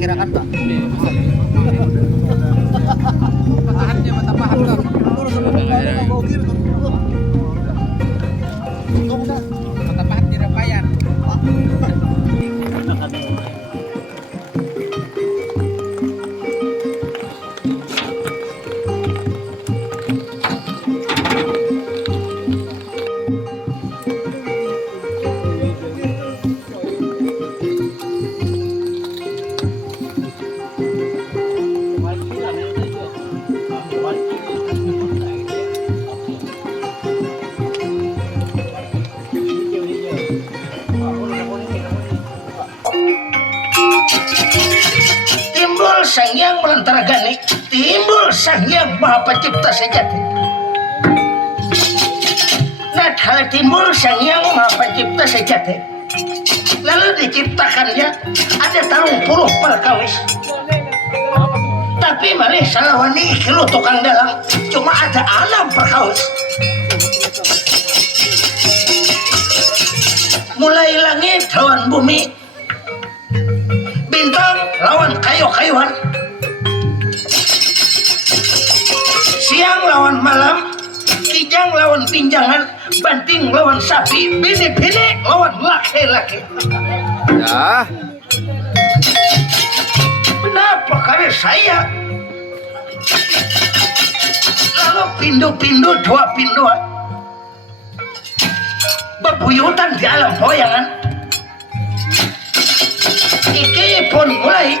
perkirakan Pak. Patahannya mata paham Kang. Mata pahat tidak bayar. Timbul sang yang melantara gani, timbul sang yang maha pencipta sejati. Nah, kalau timbul sang yang maha pencipta sejati, lalu diciptakannya ada talung puluh perkawis. Tapi malih salawani kilo tukang dalang cuma ada 6 perkawis. Mulai langit lawan bumi, bintang lawan kayu-kayuan, siang lawan malam, kijang lawan pinjangan, banting lawan sapi, bini-bini lawan laki-laki. Ya. Kenapa karena saya lalu pindu-pindu dua pinduan bebuyutan di alam poyangan. Iki pun mulai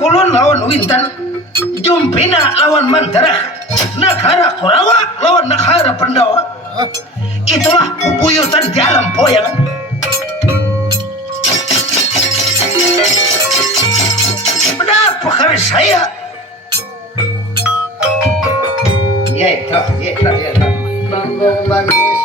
kulun lawan wintan, jumpina lawan mantarah, negara Kurawa lawan negara Pandawa. Itulah bebuyutan di alam poyangan. Kenapa karena saya ya itu. Bangun bangkis.